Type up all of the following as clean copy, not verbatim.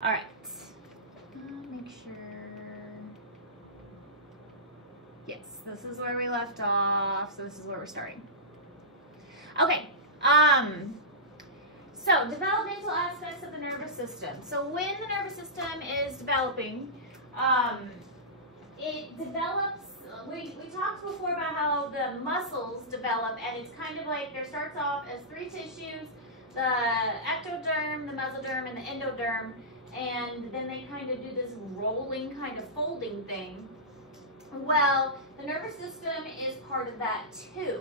All right. Make sure. Yes, this is where we left off. So this is where we're starting. Okay. So developmental aspects of the nervous system. So when the nervous system is developing, it develops. We talked before about how the muscles develop, and it's kind of like there starts off as three tissues: the ectoderm, the mesoderm, and the endoderm. And then they kind of do this rolling kind of folding thing. Well, the nervous system is part of that too.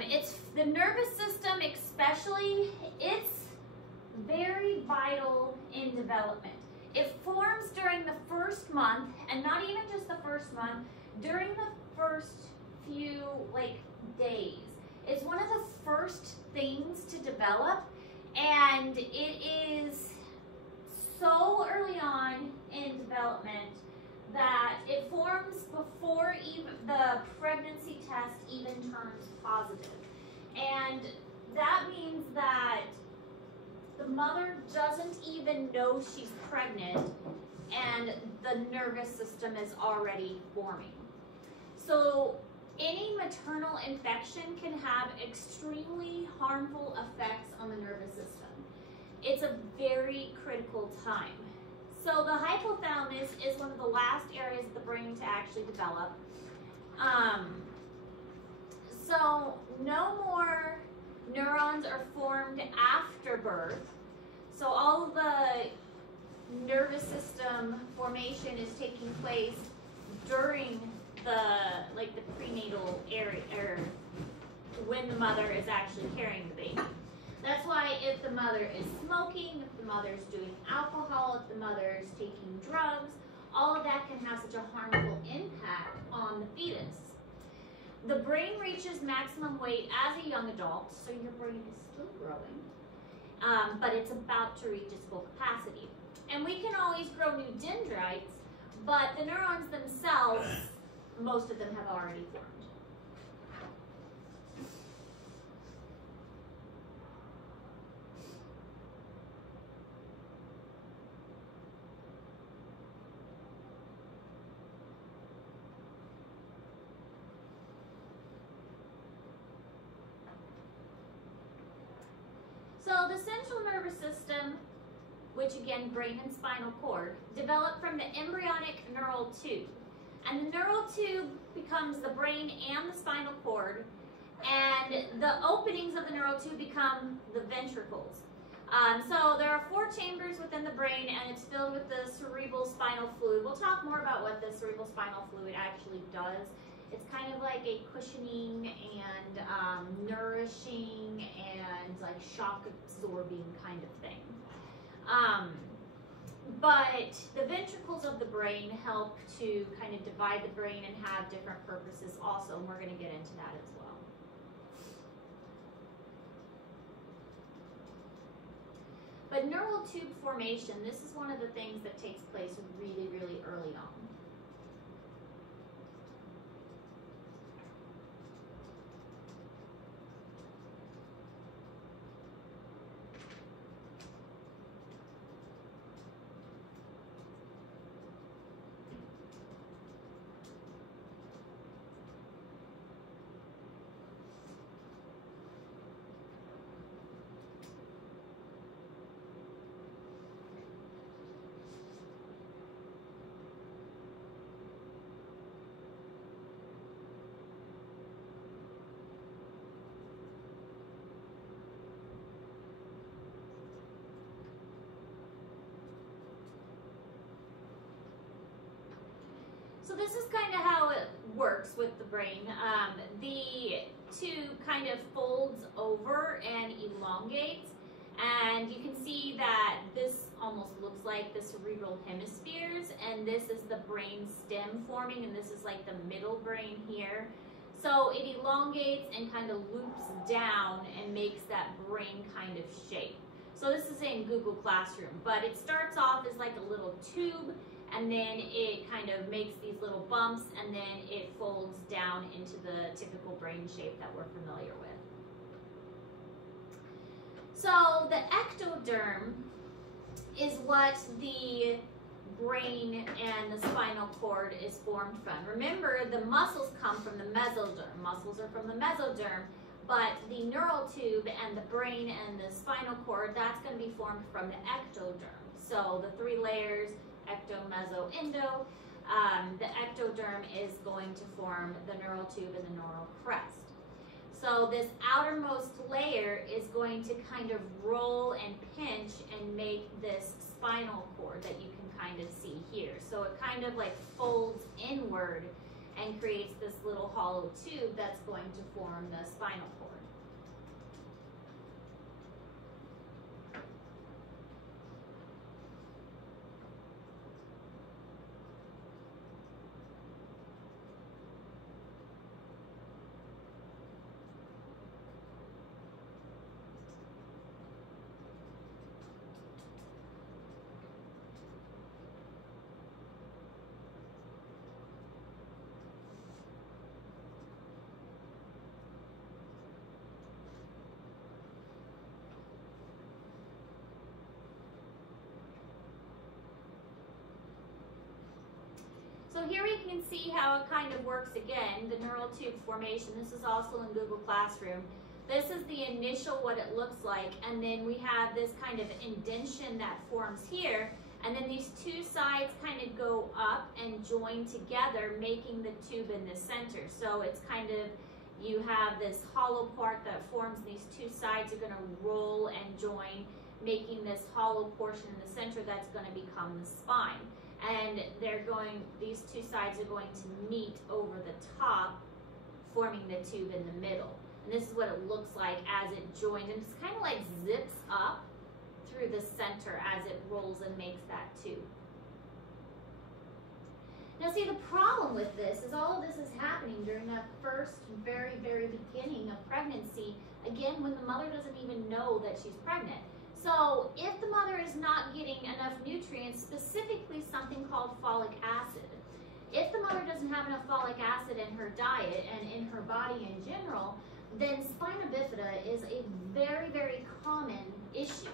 It's the nervous system especially, it's very vital in development. It forms during the first month, and not even just the first month, during the first few days. It's one of the first things to develop, and it is so early on in development that it forms before even the pregnancy test even turns positive. And that means that the mother doesn't even know she's pregnant and the nervous system is already forming. So any maternal infection can have extremely harmful effects on the nervous system. It's a very critical time. So the hypothalamus is one of the last areas of the brain to actually develop. So no more neurons are formed after birth. So all of the nervous system formation is taking place during the prenatal area, or when the mother is actually carrying the baby. That's why if the mother is smoking, if the mother is doing alcohol, if the mother is taking drugs, all of that can have such a harmful impact on the fetus. The brain reaches maximum weight as a young adult, so your brain is still growing, but it's about to reach its full capacity. And we can always grow new dendrites, but the neurons themselves, most of them have already formed. So the central nervous system, which again, brain and spinal cord, developed from the embryonic neural tube. And the neural tube becomes the brain and the spinal cord, and the openings of the neural tube become the ventricles. So there are 4 chambers within the brain, and it's filled with the cerebral spinal fluid. We'll talk more about what the cerebral spinal fluid actually does. It's kind of like a cushioning and nourishing and like shock absorbing kind of thing. But the ventricles of the brain help to kind of divide the brain and have different purposes also, and we're going to get into that as well. But neural tube formation, this is one of the things that takes place really, really early on. So this is kind of how it works with the brain. The tube kind of folds over and elongates, and you can see that this almost looks like the cerebral hemispheres, and this is the brain stem forming, and this is like the middle brain here. So it elongates and kind of loops down and makes that brain kind of shape. So this is in Google Classroom, but it starts off as like a little tube, and then it kind of makes these little bumps, and then it folds down into the typical brain shape that we're familiar with. So the ectoderm is what the brain and the spinal cord is formed from. Remember, the muscles come from the mesoderm. Muscles are from the mesoderm, but the neural tube and the brain and the spinal cord, that's going to be formed from the ectoderm. So the three layers, ecto, meso, endo. The ectoderm is going to form the neural tube and the neural crest. So this outermost layer is going to kind of roll and pinch and make this spinal cord that you can kind of see here. So it kind of like folds inward and creates this little hollow tube that's going to form the spinal cord. So here we can see how it kind of works again, the neural tube formation. This is also in Google Classroom. This is the initial what it looks like, and then we have this kind of indentation that forms here, and then these two sides kind of go up and join together, making the tube in the center. So it's kind of, you have this hollow part that forms, these two sides are going to roll and join, making this hollow portion in the center that's going to become the spine. And these two sides are going to meet over the top, forming the tube in the middle. And this is what it looks like as it joins, and it's kind of like zips up through the center as it rolls and makes that tube. Now see, the problem with this is all of this is happening during that first very, very beginning of pregnancy, again, when the mother doesn't even know that she's pregnant. So if the mother is not getting enough nutrients, specifically something called folic acid, if the mother doesn't have enough folic acid in her diet and in her body in general, then spina bifida is a very, very common issue.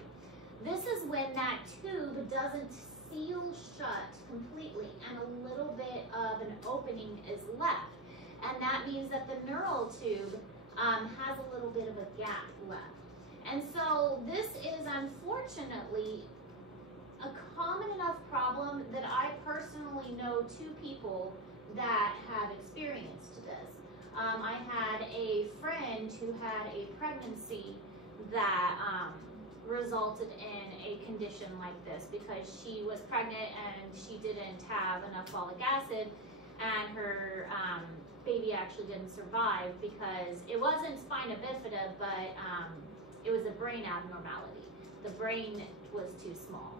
This is when that tube doesn't seal shut completely and a little bit of an opening is left. And that means that the neural tube has a little bit of a gap left. And so this is unfortunately a common enough problem that I personally know two people that have experienced this. I had a friend who had a pregnancy that resulted in a condition like this because she was pregnant and she didn't have enough folic acid, and her baby actually didn't survive because it wasn't spina bifida, but it was a brain abnormality. The brain was too small.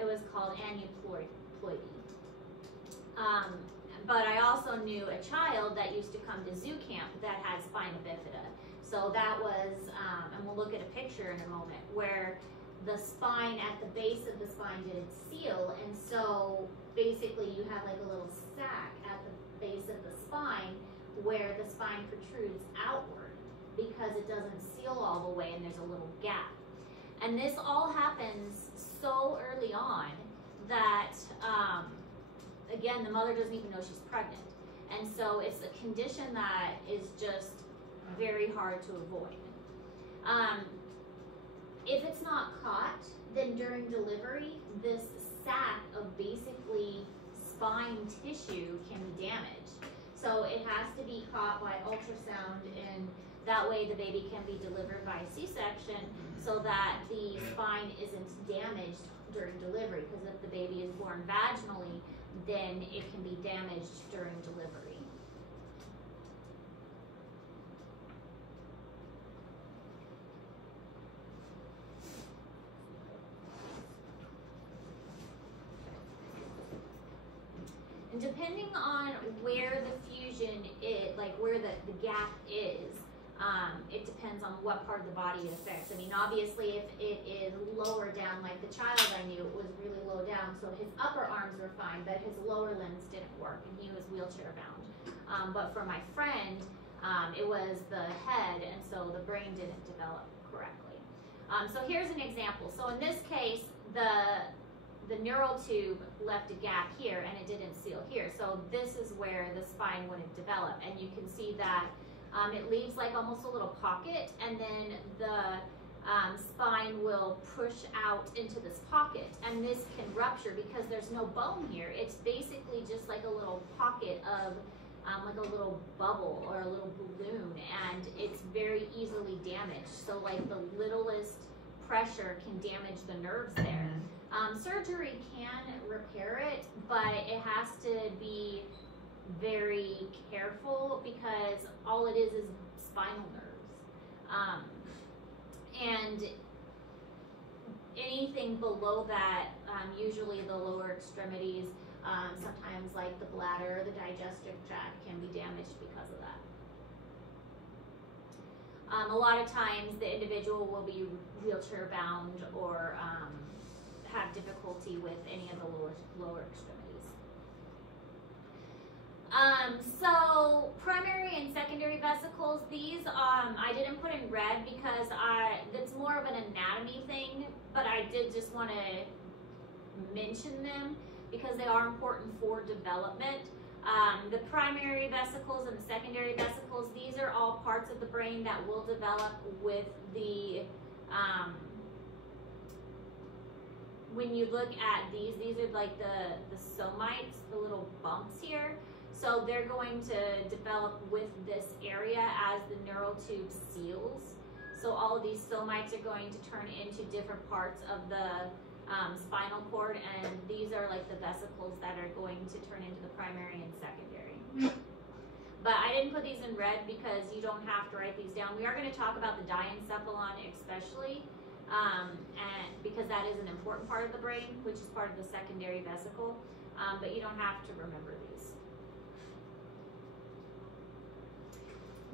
It was called aneuploidy. But I also knew a child that used to come to zoo camp that had spina bifida. So that was, and we'll look at a picture in a moment, where the spine at the base of the spine didn't seal, and so basically you have like a little sac at the base of the spine where the spine protrudes outward because it doesn't seal all the way and there's a little gap. And this all happens so early on that, again, the mother doesn't even know she's pregnant. And so it's a condition that is just very hard to avoid. If it's not caught, then during delivery, this sac of basically spine tissue can be damaged. So it has to be caught by ultrasound, and that way the baby can be delivered by C-section so that the spine isn't damaged during delivery, because if the baby is born vaginally, then it can be damaged during delivery. And depending on where the fusion is, like where the gap is, it depends on what part of the body it affects. I mean, obviously, if it is lower down, like the child I knew, it was really low down, so his upper arms were fine, but his lower limbs didn't work, and he was wheelchair bound. But for my friend, it was the head, and so the brain didn't develop correctly. So here's an example. So in this case, the neural tube left a gap here and it didn't seal here. So this is where the spine wouldn't develop. And you can see that it leaves like almost a little pocket, and then the spine will push out into this pocket, and this can rupture because there's no bone here. It's basically just like a little pocket of like a little bubble or a little balloon, and it's very easily damaged. So like the littlest pressure can damage the nerves there. Surgery can repair it, but it has to be very careful because all it is spinal nerves. And anything below that, usually the lower extremities, sometimes like the bladder, the digestive tract can be damaged because of that. A lot of times the individual will be wheelchair bound or have difficulty with any of the lower extremities. So primary and secondary vesicles, these I didn't put in red because that's more of an anatomy thing, but I did just want to mention them because they are important for development. The primary vesicles and the secondary vesicles, these are all parts of the brain that will develop with the, when you look at these are like the somites, the little bumps here. So they're going to develop with this area as the neural tube seals. So all of these somites are going to turn into different parts of the spinal cord, and these are like the vesicles that are going to turn into the primary and secondary. But I didn't put these in red because you don't have to write these down. We are going to talk about the diencephalon especially, and because that is an important part of the brain, which is part of the secondary vesicle, but you don't have to remember these.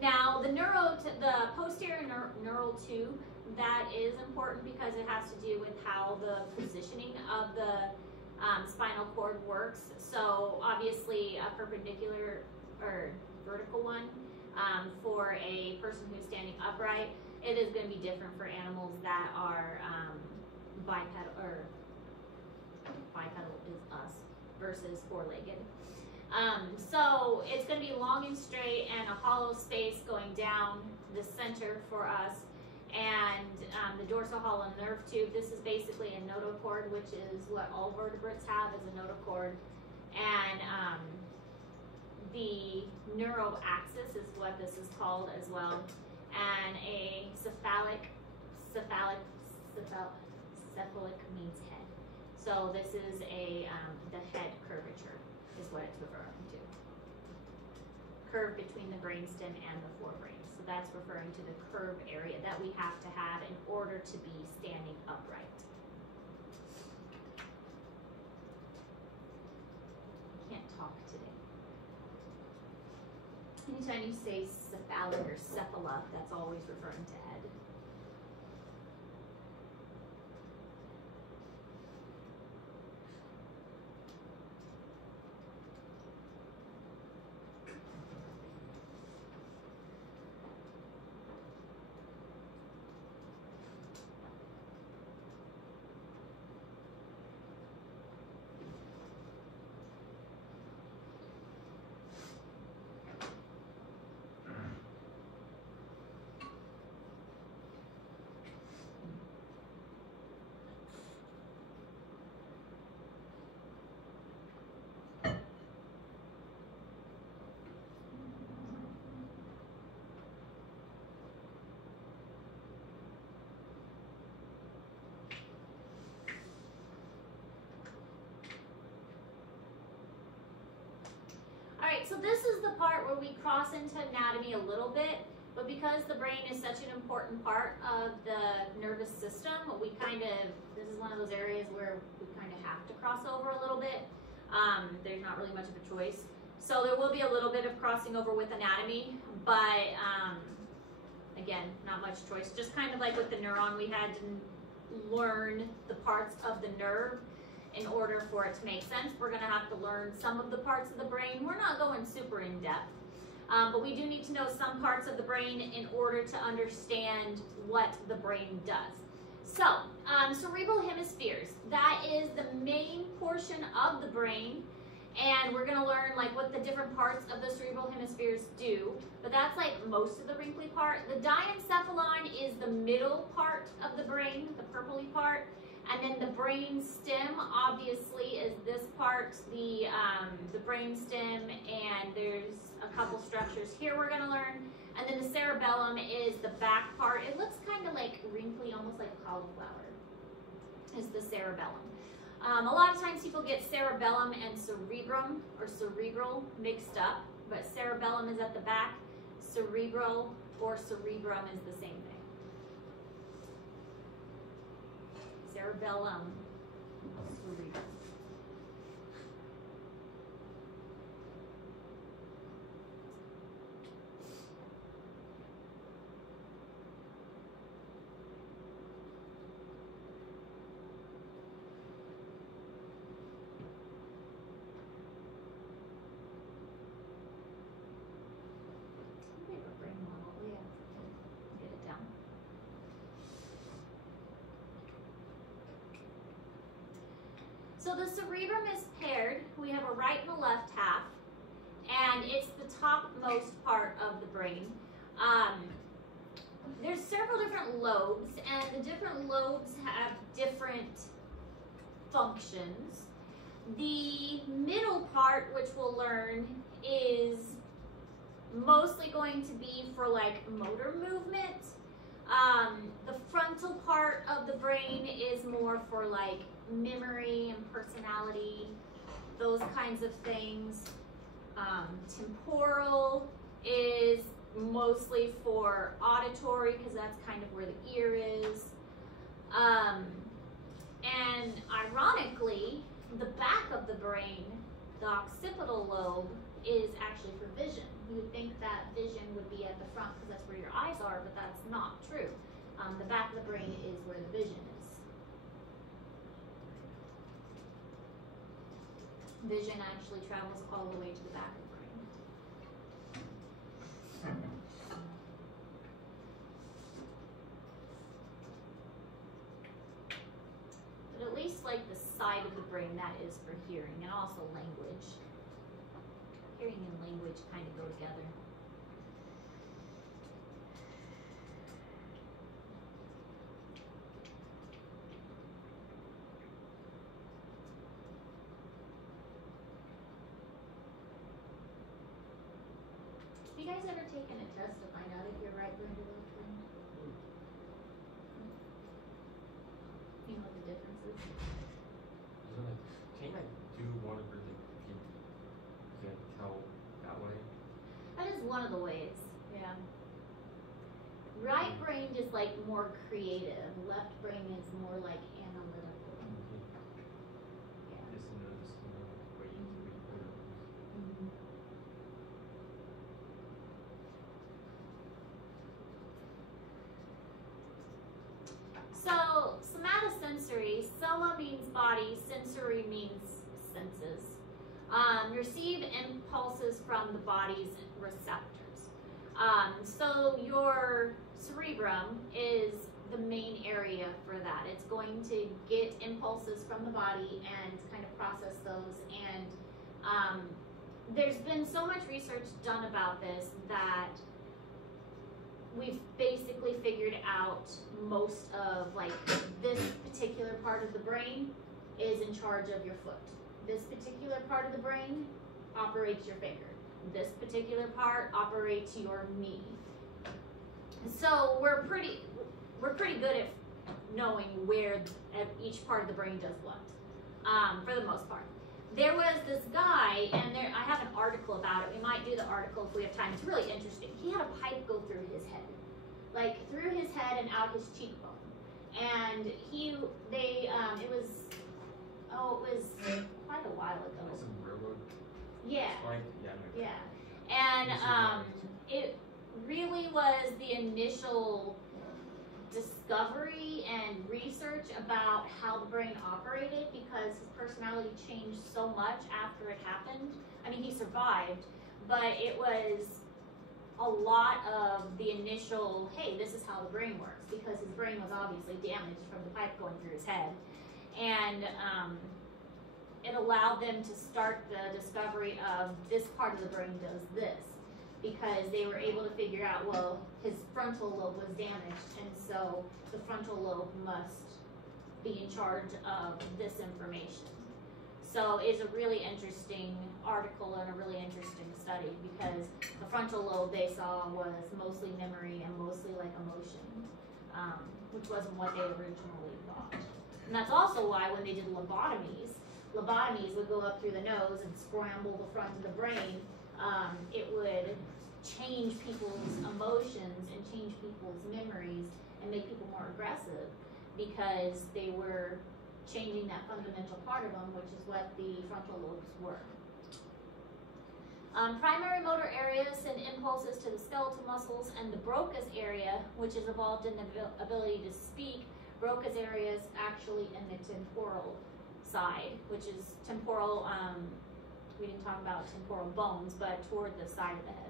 Now, the posterior neural tube, that is important because it has to do with how the positioning of the spinal cord works. So obviously a perpendicular or vertical one for a person who's standing upright. It is going to be different for animals that are bipedal, or bipedal is us, versus four-legged. So it's going to be long and straight and a hollow space going down the center for us. And the dorsal hollow nerve tube, this is basically a notochord, which is what all vertebrates have, is a notochord. And the neuroaxis is what this is called as well. And a cephalic means head. So this is the head curvature is what it's referring to. Curve between the brainstem and the forebrain. So that's referring to the curve area that we have to have in order to be standing upright. I can't talk today. Anytime you say cephalic or cephala, that's always referring to head. Alright, so this is the part where we cross into anatomy a little bit, but because the brain is such an important part of the nervous system, this is one of those areas where we kind of have to cross over a little bit. There's not really much of a choice. So there will be a little bit of crossing over with anatomy, but again, not much choice. Just kind of like with the neuron, we had to learn the parts of the nerve in order for it to make sense. We're going to have to learn some of the parts of the brain. We're not going super in depth, but we do need to know some parts of the brain in order to understand what the brain does. So, cerebral hemispheres, that is the main portion of the brain, and we're gonna learn like what the different parts of the cerebral hemispheres do, but that's like most of the wrinkly part. The diencephalon is the middle part of the brain, the purpley part, and then the brain stem obviously is this part, the brain stem, and there's a couple structures here we're gonna learn. And then the cerebellum is the back part. It looks kind of like wrinkly, almost like cauliflower, is the cerebellum. A lot of times people get cerebellum and cerebrum or cerebral mixed up, but cerebellum is at the back, cerebral or cerebrum is the same thing. Cerebellum, cerebrum. So the cerebrum is paired. We have a right and a left half, and it's the topmost part of the brain. There's several different lobes, and the different lobes have different functions. The middle part, which we'll learn, is mostly going to be for like motor movement. The frontal part of the brain is more for like memory and personality, those kinds of things. Temporal is mostly for auditory because that's kind of where the ear is. And ironically, the back of the brain, the occipital lobe, is actually for vision. You would think that vision would be at the front because that's where your eyes are, but that's not true. The back of the brain is where the vision is. Vision actually travels all the way to the back of the brain. But at least like the side of the brain, that is for hearing, and also language. Hearing and language kind of go together. Have you guys ever taken a test to find out if you're right brain or left brain? You know what the difference is? Can you like do one of the if you can't tell that way? That is one of the ways, yeah. Right brain is like more creative. Left brain is more like analytical. Yeah. Just notice way you can be better. So, somatosensory, soma means body, sensory means senses. Receive impulses from the body's receptors. So your cerebrum is the main area for that. It's going to get impulses from the body and kind of process those. And there's been so much research done about this that we've basically figured out most of like this particular part of the brain is in charge of your foot. This particular part of the brain operates your finger. This particular part operates your knee. So we're pretty good at knowing where each part of the brain does what, for the most part. There was this guy, and I have an article about it. We might do the article if we have time. It's really interesting. He had a pipe go through his head, like through his head and out his cheekbone. And it was quite a while ago. Like some railroad. Yeah. Like, yeah. Yeah. And it really was the initial discovery and research about how the brain operated, because his personality changed so much after it happened. I mean, he survived, but it was a lot of the initial, hey, this is how the brain works, because his brain was obviously damaged from the pipe going through his head. And it allowed them to start the discovery of this part of the brain does this, because they were able to figure out, well, his frontal lobe was damaged, and so the frontal lobe must be in charge of this information. So it's a really interesting article and a really interesting study, because the frontal lobe they saw was mostly memory and mostly like emotion, which wasn't what they originally thought. And that's also why when they did lobotomies would go up through the nose and scramble the front of the brain. It would change people's emotions and change people's memories and make people more aggressive, because they were changing that fundamental part of them, which is what the frontal lobes were. Primary motor areas send impulses to the skeletal muscles, and the Broca's area, which is involved in the ability to speak. Broca's area is actually in the temporal side, which is temporal, we didn't talk about temporal bones, but toward the side of the head.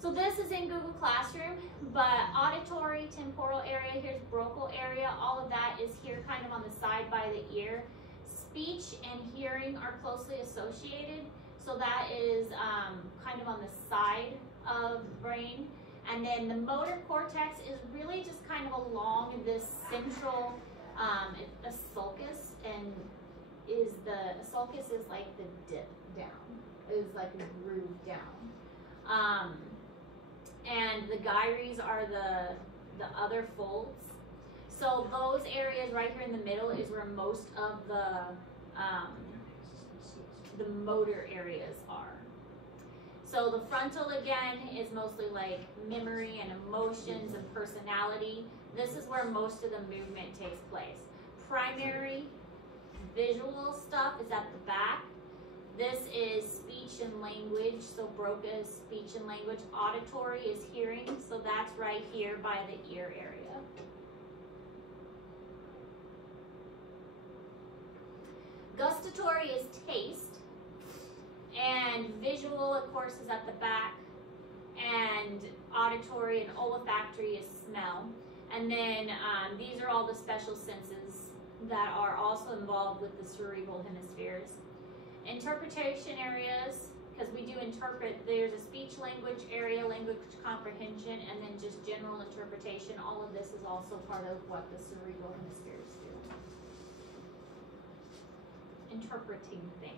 So this is in Google Classroom, but auditory, temporal area, here's Brocal area, all of that is here kind of on the side by the ear. Speech and hearing are closely associated, so that is kind of on the side of the brain. And then the motor cortex is really just kind of along this central, a sulcus, and a sulcus is like the dip down, is like a groove down. And the gyres are the other folds. So those areas right here in the middle is where most of the motor areas are. So the frontal, again, is mostly like memory and emotions and personality. This is where most of the movement takes place. Primary visual stuff is at the back. This is speech and language, so Broca is speech and language. Auditory is hearing, so that's right here by the ear area. Gustatory is taste, and visual, of course, is at the back, and auditory and olfactory is smell. And then these are all the special senses that are also involved with the cerebral hemispheres. Interpretation areas, because we do interpret, there's a speech language area, language comprehension, and then just general interpretation. All of this is also part of what the cerebral hemispheres do. Interpreting things.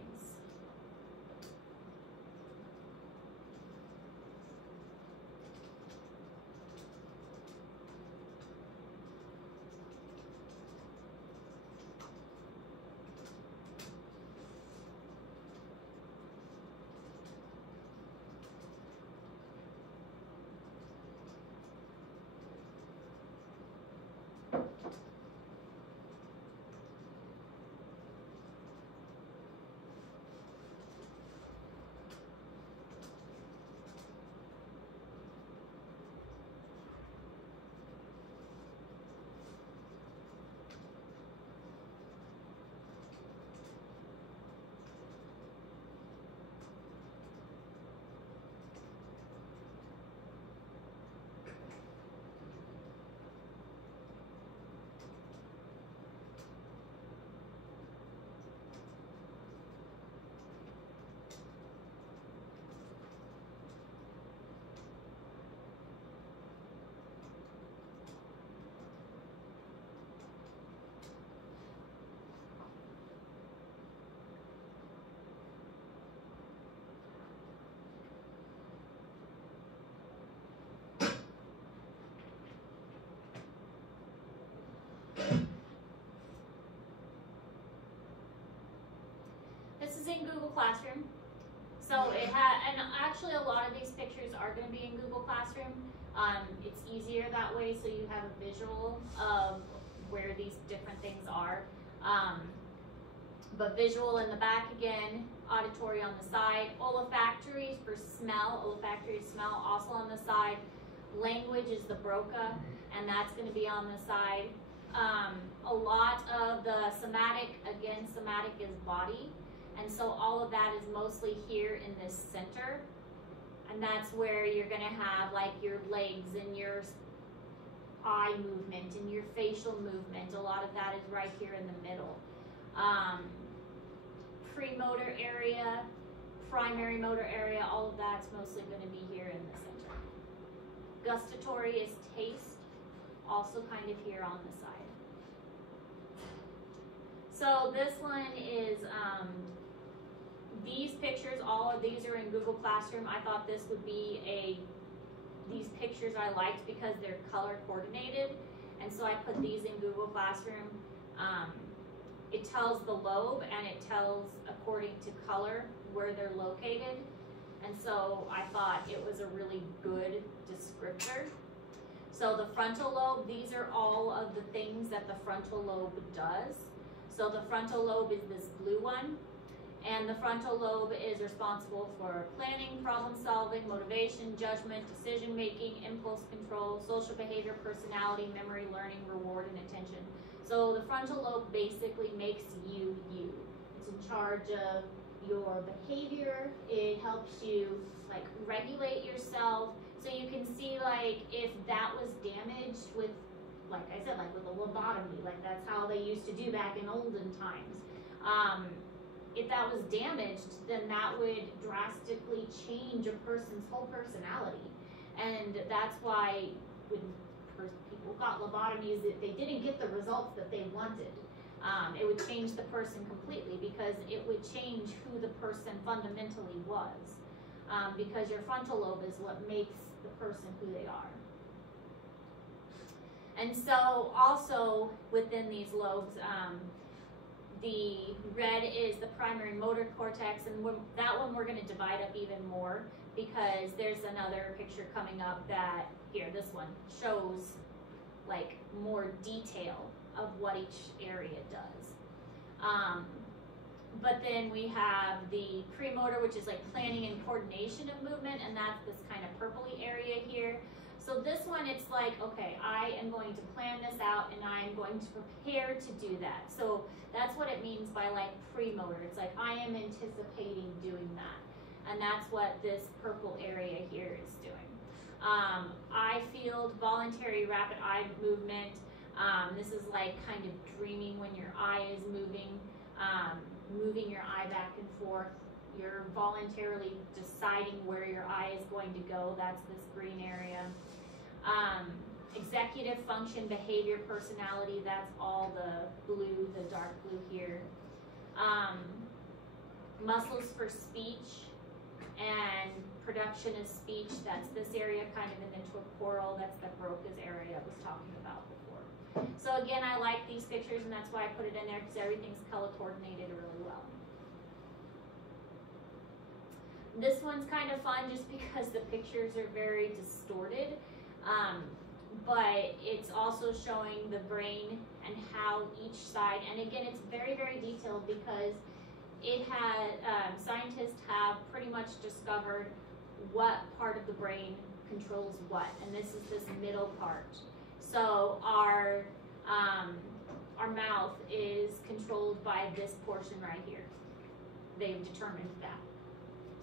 This is in Google Classroom. So it had, and actually a lot of these pictures are going to be in Google Classroom. It's easier that way, so you have a visual of where these different things are. But visual in the back again, auditory on the side, olfactory for smell, olfactory smell also on the side. Language is the Broca, and that's going to be on the side. A lot of the somatic, again, somatic is body, and so all of that is mostly here in this center And that's where you're going to have like your legs and your eye movement and your facial movement. A lot of that is right here in the middle. Premotor area, primary motor area, all of that's mostly going to be here in the center. Gustatory is taste, also kind of here on the side. So this one is, these pictures, all of these are in Google Classroom. I thought this would be these pictures I liked because they're color coordinated. And so I put these in Google Classroom. It tells the lobe and it tells according to color where they're located. And so I thought it was a really good descriptor. So the frontal lobe, these are all of the things that the frontal lobe does. So the frontal lobe is this blue one. And the frontal lobe is responsible for planning, problem solving, motivation, judgment, decision making, impulse control, social behavior, personality, memory, learning, reward, and attention. So the frontal lobe basically makes you you. It's in charge of your behavior. It helps you like regulate yourself. So you can see like if that was damaged with, like I said, like with a lobotomy, like that's how they used to do back in olden times. If that was damaged, then that would drastically change a person's whole personality. And that's why when people got lobotomies, they didn't get the results that they wanted. It would change the person completely because it would change who the person fundamentally was. Because your frontal lobe is what makes the person who they are. And so also within these lobes, the red is the primary motor cortex, and that one we're going to divide up even more because there's another picture coming up that, here, this one, shows like more detail of what each area does. But then we have the premotor, which is like planning and coordination of movement, and that's this kind of purpley area here. So this one, it's like, okay, I am going to plan this out and I am going to prepare to do that. So that's what it means by like premotor. It's like I am anticipating doing that. And that's what this purple area here is doing. Eye field, voluntary rapid eye movement. This is like kind of dreaming when your eye is moving, moving your eye back and forth. You're voluntarily deciding where your eye is going to go. That's this green area. Executive function, behavior, personality, that's all the blue, the dark blue here. Muscles for speech and production of speech, that's this area kind of in the temporal, that's the Broca's area I was talking about before. So again, I like these pictures and that's why I put it in there because everything's color coordinated really well. This one's kind of fun just because the pictures are very distorted, but it's also showing the brain and how each side, and again, it's very, very detailed because it has, scientists have pretty much discovered what part of the brain controls what, and this is this middle part. So our mouth is controlled by this portion right here. They've determined that.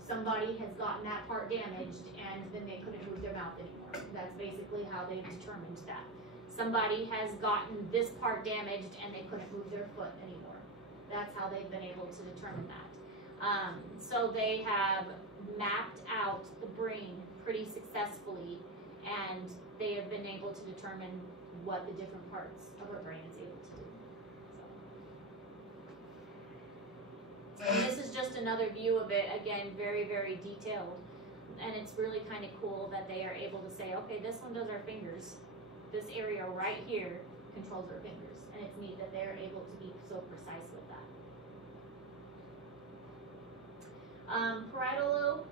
Somebody has gotten that part damaged and then they couldn't move their mouth anymore. That's basically how they've determined that. Somebody has gotten this part damaged and they couldn't move their foot anymore. That's how they've been able to determine that. So they have mapped out the brain pretty successfully and they have been able to determine what the different parts of our brain is able to do. And this is just another view of it, again, very, very detailed. And it's really kind of cool that they are able to say, okay, this one does our fingers. This area right here controls our fingers. And it's neat that they're able to be so precise with that. Parietal lobe.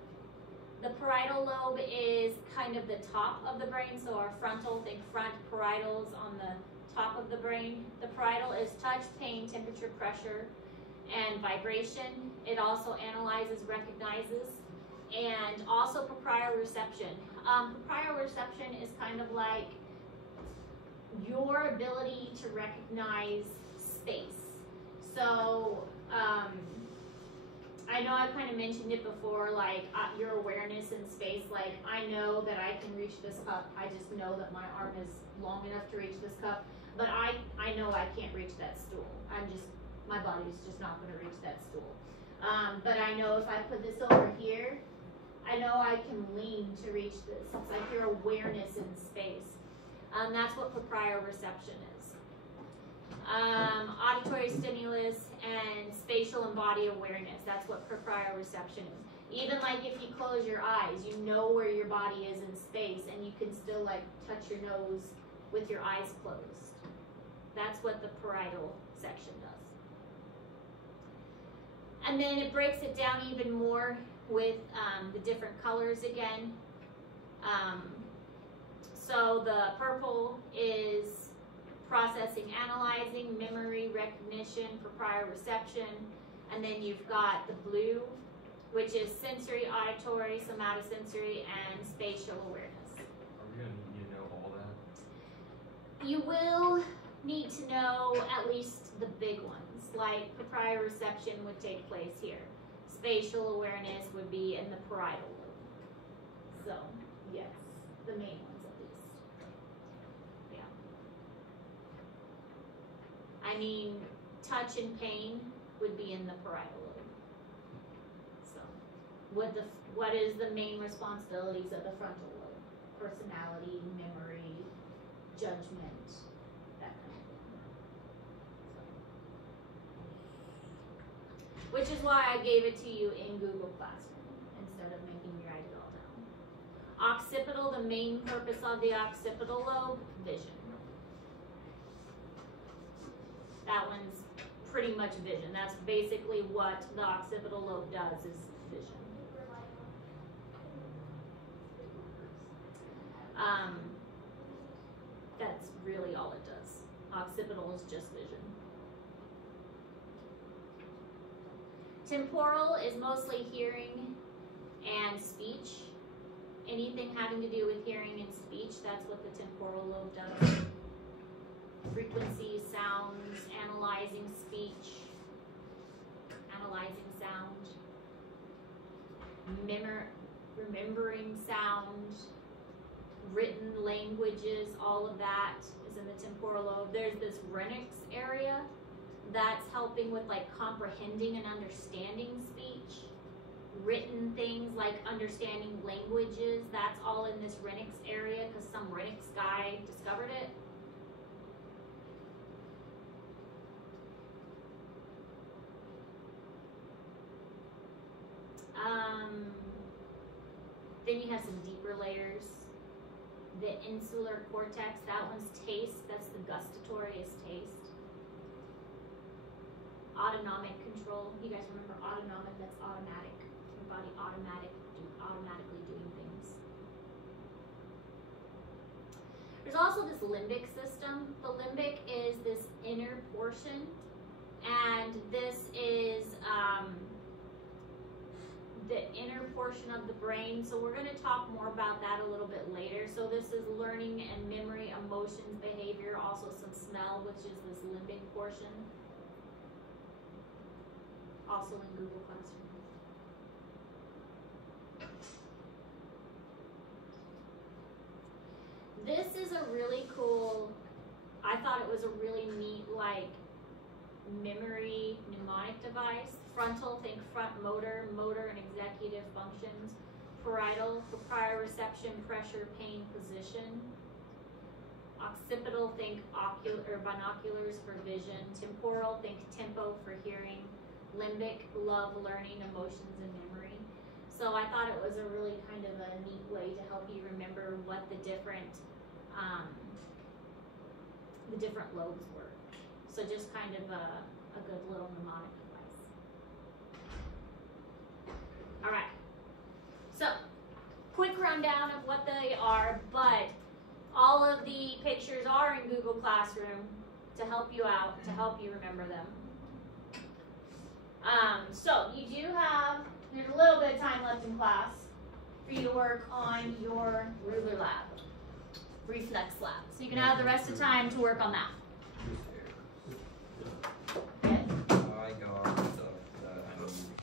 The parietal lobe is kind of the top of the brain. So our frontal, think front, parietals on the top of the brain. The parietal is touch, pain, temperature, pressure, and vibration. It also analyzes, recognizes, and also proprioception. Proprioception is kind of like your ability to recognize space. So I I know I kind of mentioned it before, like your awareness in space. Like I know that I can reach this cup. I just know that my arm is long enough to reach this cup. But I know I can't reach that stool. My body's just not going to reach that stool. But I know if I put this over here, I know I can lean to reach this. It's like your awareness in space. That's what proprioception is. Auditory stimulus and spatial and body awareness. That's what proprioception is. Even like if you close your eyes, you know where your body is in space, and you can still like touch your nose with your eyes closed. That's what the parietal section does. And then it breaks it down even more with the different colors again. So the purple is processing, analyzing, memory, recognition, proprioception. And then you've got the blue, which is sensory, auditory, somatosensory, and spatial awareness. Are we going to need to know all that? You will need to know at least the big ones, like proprioception would take place here. Spatial awareness would be in the parietal lobe. So, yes, the main ones at least. Yeah. I mean, touch and pain would be in the parietal lobe. So, what is the main responsibilities of the frontal lobe? Personality, memory, judgment, that kind of thing. So. Which is why I gave it to you in Google Classroom instead of making you write it all down. Occipital, the main purpose of the occipital lobe, vision. That one's pretty much vision. That's basically what the occipital lobe does, is vision. That's really all it does. Occipital is just vision. Temporal is mostly hearing and speech. Anything having to do with hearing and speech, that's what the temporal lobe does. Frequency, sounds, analyzing speech, analyzing sound, remembering sound, written languages, all of that is in the temporal lobe. There's this Renix area that's helping with like comprehending and understanding speech. Written things like understanding languages, that's all in this Renix area because some Renix guy discovered it. Then you have some deeper layers. The insular cortex, that one's taste, that's the gustatory is taste. Autonomic control, you guys remember autonomic, that's automatic. Your body automatically doing things. There's also this limbic system. The limbic is this inner portion, and this is the inner portion of the brain. So we're going to talk more about that a little bit later. So this is learning and memory, emotions, behavior, also some smell, which is this limbic portion. Also in Google Classroom. This is a really cool, I thought it was a really neat like memory mnemonic device. Frontal, think front motor, motor and executive functions. Parietal, proprioception, pressure, pain, position. Occipital, think ocular or binoculars for vision. Temporal, think tempo for hearing. Limbic, love, learning, emotions, and memory. So I thought it was a really kind of a neat way to help you remember what the different lobes were. So just kind of a good little mnemonic device. All right. So quick rundown of what they are, but all of the pictures are in Google Classroom to help you out, to help you remember them. So you do have, there's a little bit of time left in class for you to work on your ruler lab, reflex lab. So you can have the rest of the time to work on that.